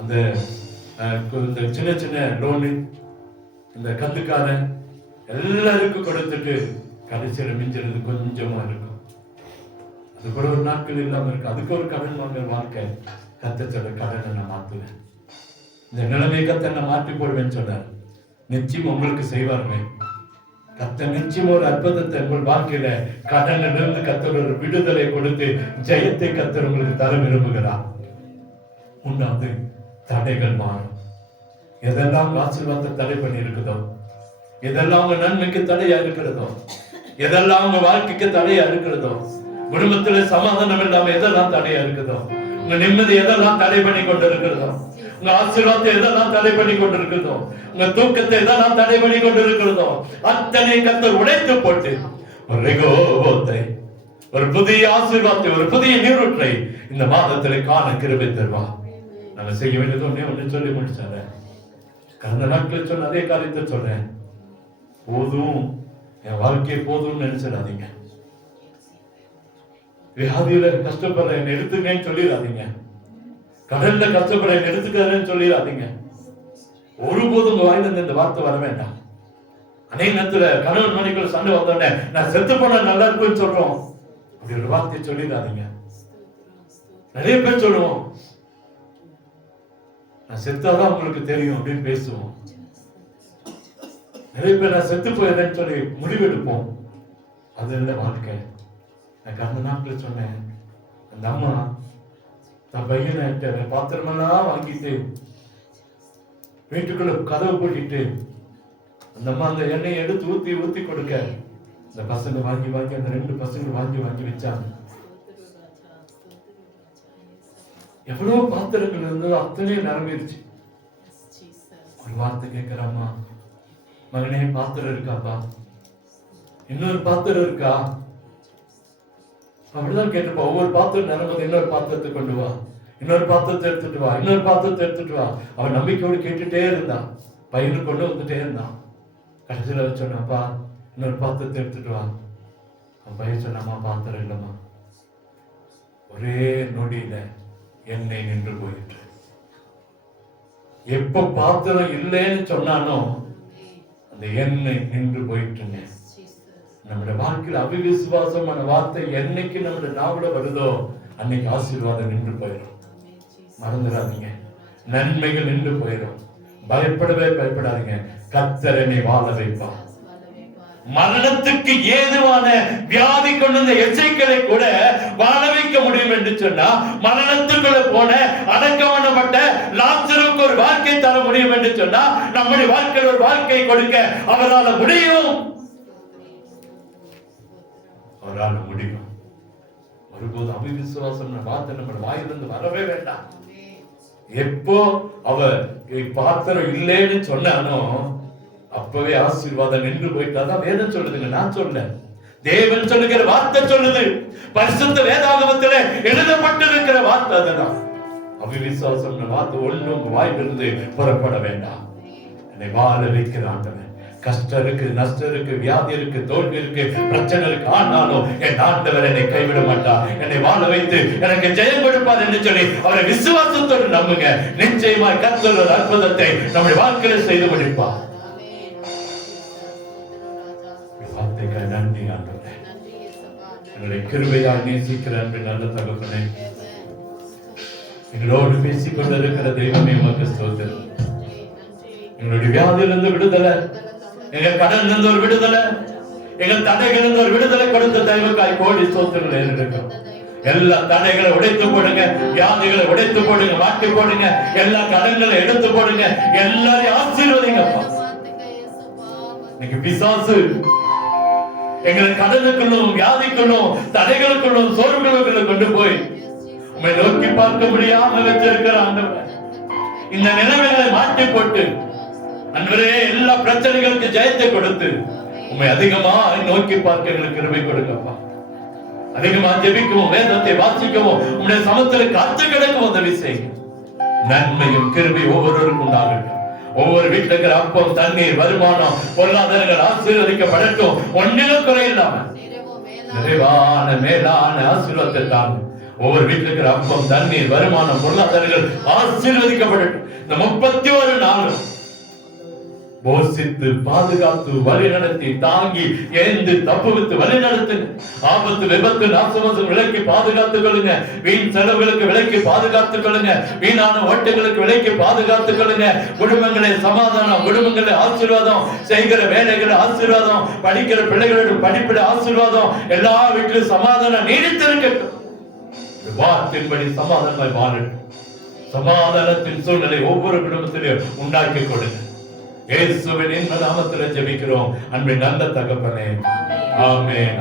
அந்த சின்ன சின்ன லோனு இந்த கந்துக்காரன் எல்லாருக்கும் கொடுத்துட்டு கடைசியில் மிஞ்சிறது கொஞ்சமா இருக்கும். அது கூட ஒரு நாட்கள் இல்லாம இருக்கு. அதுக்கு ஒரு கடன் வாங்குற வாழ்க்கை. கர்த்தர் சொல்ற கடனை நான் மாத்துவேன், இந்த நிலைமை கர்த்தர் நான் மாற்றி போடுவேன்னு சொன்னார். நிச்சயம் உங்களுக்கு செய்வாருமே. கர்த்தர் நிச்சயம் ஒரு அற்புதத்தை உங்கள் வாழ்க்கையில கடனிலிருந்து கர்த்தர் ஒரு விடுதலை கொடுத்து ஜெயத்தை கர்த்தர் உங்களுக்கு தர விரும்புகிறார். உண்டாவது தடைகள் மாறும். எதெல்லாம் ஆசீர்வாதத்தை தடை பண்ணி இருக்குதோ, எதெல்லாம் உங்க நன்மைக்கு தடையா இருக்கிறதோ, எதெல்லாம் உங்க வாழ்க்கைக்கு தடையா இருக்கிறதோ, குடும்பத்துல சமாதானம் இல்லாம எதெல்லாம் தடையா இருக்குதோ, உங்க நிம்மதி எதெல்லாம் தடை பண்ணி கொண்டு இருக்கிறதோ, உங்க ஆசீர்வாதத்தை எதெல்லாம் தடை பண்ணி கொண்டு இருக்கிறதோ, உங்க தூக்கத்தை எதெல்லாம் தடை பண்ணி கொண்டு இருக்கிறதோ, அத்தனை கர்த்தர் உடைத்து போட்டு ஒரு ரெகோபத்தை, ஒரு புதிய ஆசீர்வாதத்தை, ஒரு புதிய நீரூற்றை இந்த மாதத்தில் காண கிருபை தருவார். நாங்க செய்ய வேண்டியது ஒண்ணு சொல்லி முடிச்சாரு. கடந்த நாட்களில் சொன்ன அதே காரியத்தை சொல்றேன். போதும், என் வாழ்க்கையை போதும்னு நினைச்சிடாதீங்க. வியாதியில கஷ்டப்படுற என்னை எடுத்துக்கன்னு சொல்லிடாதீங்க. கடல்ல கஷ்டப்பட எடுத்துக்காதுன்னு சொல்லிடாதீங்க. ஒருபோதும் உங்க வாயிலிருந்து இந்த வார்த்தை வர வேண்டாம். அநேக நேரத்துல கணவன் மனைவிக்குள்ள சண்டை வந்தோடனே நான் செத்து போனா நல்லா இருக்குன்னு சொல்றோம். அப்படி ஒரு வார்த்தையை சொல்லிடாதீங்க. நிறைய பேர் சொல்லுவோம், நான் செத்தாதான் உங்களுக்கு தெரியும் அப்படின்னு பேசுவோம். நிறைய பேர் நான் செத்து போயிடுறேன்னு சொல்லி முடிவெடுப்போம். அது இல்லை வாழ்க்கை. நான் கடந்த நாட்கள் சொன்னேன், அந்த அம்மா நான் பையனை பாத்திரமெல்லாம் வாங்கிட்டு வீட்டுக்குள்ள கதவை பூட்டிட்டு அந்த அம்மா அந்த எண்ணெயை எடுத்து ஊத்தி ஊத்தி கொடுக்க இந்த பசங்க வாங்கி வாங்கி அந்த 2 பசங்க வாங்கி வாங்கி வச்சாங்க. எவ்வளவு பாத்திரங்கள் இருந்ததோ அத்தனையும் நிரம்பிருச்சு. ஒரு வார்த்தை கேட்கிறாமா, மகனே பாத்திரம் இருக்காப்பா, இன்னொரு பாத்திரம் இருக்கா? அப்படிதான் கேட்டுப்பா. ஒவ்வொரு பாத்திரம் நிரம்பது இன்னொரு பாத்திரத்தை கொண்டு வா, இன்னொரு பாத்திரத்தை எடுத்துட்டு வா, இன்னொரு பாத்திரத்தை எடுத்துட்டு வா. அவன் நம்பிக்கையோடு கேட்டுட்டே இருந்தான். பையனு கொண்டு வந்துட்டே இருந்தான். கடைசியில வச்சோன்னாப்பா இன்னொரு பாத்திரத்தை எடுத்துட்டு வா. அவன் பையன் சொன்னாமா, பாத்திரம் இல்லம்மா. ஒரே நொடியில எண்ணெய் நின்று போயிட்டு. எப்ப பாத்திரம் இல்லைன்னு சொன்னானோ அந்த எண்ணெய் நின்று போயிட்டுங்க. நம்முடைய வாழ்க்கையில் அவிவிசுவாசமான வார்த்தை என்னைக்கு நம்முடைய நாவல வருதோ அன்னைக்கு ஆசீர்வாதம் நின்று போயிடும். மறந்துடாதீங்க, நன்மைகள் நின்று போயிடும். பயப்படவே பயப்படாதீங்க. கர்த்தர் என்னை வாழ வைப்பார். மரணத்துக்கு ஏதுவான வியாதி கொண்ட எச்சைகளை கூட வாழ வைக்க முடியும் என்று சொன்னா, மரணத்துக்குள்ள போன அடக்கம் பண்ணப்பட்ட லாசருக்கு ஒரு வாழ்க்கை தர முடியும் என்று சொன்னா, நம்முடைய வாழ்க்கையில் ஒரு வாழ்க்கை கொடுக்க அவரால் முடியும். அவரால் முடியும். ஒருபோது அவிவிசுவாசம் வார்த்தை நம்ம வாயிலிருந்து வரவே வேண்டாம். எப்போ அவர் பாத்திரம் இல்லைன்னு சொன்னானோ அப்பவே ஆசீர்வாதம் நின்று போயிட்டாதான் வேதம் சொல்லுதுங்க, நான் சொல்ல. தேவன் சொல்லுகிற வார்த்தை சொல்லுது. பரிசுத்த வேதாகமத்தில் எழுதப்பட்டிருக்கிற வார்த்தை அதுதான். அவிவிசுவாசம் வார்த்தை ஒன்று உங்க வாயிலிருந்து புறப்பட வேண்டாம். என்னை வாழ வைக்கிற ஆண்டவன். கஷ்டம் இருக்கு, நஷ்டம் இருக்கு, வியாதி இருக்கு, தோல்வி இருக்கு, பிரச்சனை இருக்கு, ஆனாலும் என் ஆண்டவர் என்னை கைவிட மாட்டார். என்னை வாழ வைத்து எனக்கு ஜெயம் கொடுப்பார் என்று சொல்லி அவரை விசுவாசத்தோடு நம்புங்க. நிச்சயமாய் கர்த்தர் ஒரு அற்புதத்தை நம்முடைய வாழ்க்கையில் செய்து முடிப்பார். நன்றி ஆண்டவரே, எங்களை கிருபையால் நேசிக்கிற அன்பு நல்ல தகப்பனே, எங்களோடு பேசிக் கொண்டிருக்கிற தெய்வமே உமக்கு ஸ்தோத்திரம். எங்களுடைய வியாதியிலிருந்து விடுதலை, எங்க கடன் இருந்து ஒரு விடுதலை, எங்கள் தடைகள் இருந்து ஒரு விடுதலை கொடுத்த தெய்வக்காய் கோடி ஸ்தோத்திரங்கள் இருக்கும். எல்லா தடைகளை உடைத்து போடுங்க, வியாதிகளை உடைத்து போடுங்க, மாட்டி போடுங்க, எல்லா கடன்களை எடுத்து போடுங்க, எல்லாரையும் ஆசீர்வதிங்கப்பா. இன்னைக்கு பிசாசு எங்களை கடனுக்குள்ளும் வியாதிக்குள்ளும் தடைகளுக்குள்ளும் சோர்வுகளுக்குள்ள கொண்டு போய் உண்மை நோக்கி பார்க்க முடியாம வச்சிருக்கிற ஆண்டவர், இந்த நிலைமைகளை மாற்றி போட்டு அன்பரே எல்லா பிரச்சனைகளுக்கு ஜெயத்தை கொடுத்து உண்மை அதிகமா நோக்கி பார்க்க எங்களுக்கு கிருபை கொடுக்கப்பா. அதிகமா ஜெபிக்கவும் வேதத்தை வாசிக்கவும் உங்களுடைய சமத்துல காத்து கிடக்கும் உதவி செய்யுங்க. நன்மையும் கிருபை ஒவ்வொருவருக்கும் உண்டாகட்டும். ஒவ்வொரு வீட்டுல இருக்கிற அப்பம், தண்ணீர், வருமானம், பொருளாதாரங்கள் ஆசீர்வதிக்கப்படட்டும். ஒன்றிலும் குறையில்லாம நிறைவான மேலான ஆசீர்வாதத்தை தாங்க. ஒவ்வொரு வீட்டுல இருக்கிற அப்பம், தண்ணீர், வருமானம், பொருளாதாரங்கள் ஆசீர்வதிக்கப்படட்டும். இந்த 31 நாளும் போஷித்து பாதுகாத்து வழி நடத்தி தாங்கி ஏந்து தப்புவித்து வழி நடத்துங்க. ஆபத்து, விபத்து, நாசமோசம் விலைக்கு பாதுகாத்துக் கொள்ளுங்க. வீண் செலவுகளுக்கு விலைக்கு பாதுகாத்துக் கொள்ளுங்க. வீணான ஓட்டங்களுக்கு விலைக்கு பாதுகாத்துக் கொள்ளுங்க. குடும்பங்களை சமாதானம், குடும்பங்களை ஆசீர்வாதம், செய்கிற வேலைகளை ஆசீர்வாதம், படிக்கிற பிள்ளைகளோட படிப்பிட ஆசீர்வாதம், எல்லா வீட்டிலும் சமாதானம் நீடித்திருக்கட்டும். வார்த்தையின்படி சமாதானமாய் வாழட்டும். சமாதானத்தின் சூழ்நிலை ஒவ்வொரு குடும்பத்திலையும் உண்டாக்கி கொடுங்க. இயேசுவின் நாமத்தில் ஜெபிக்கிறோம் அன்பின் நல்ல தகப்பனே, ஆமென்.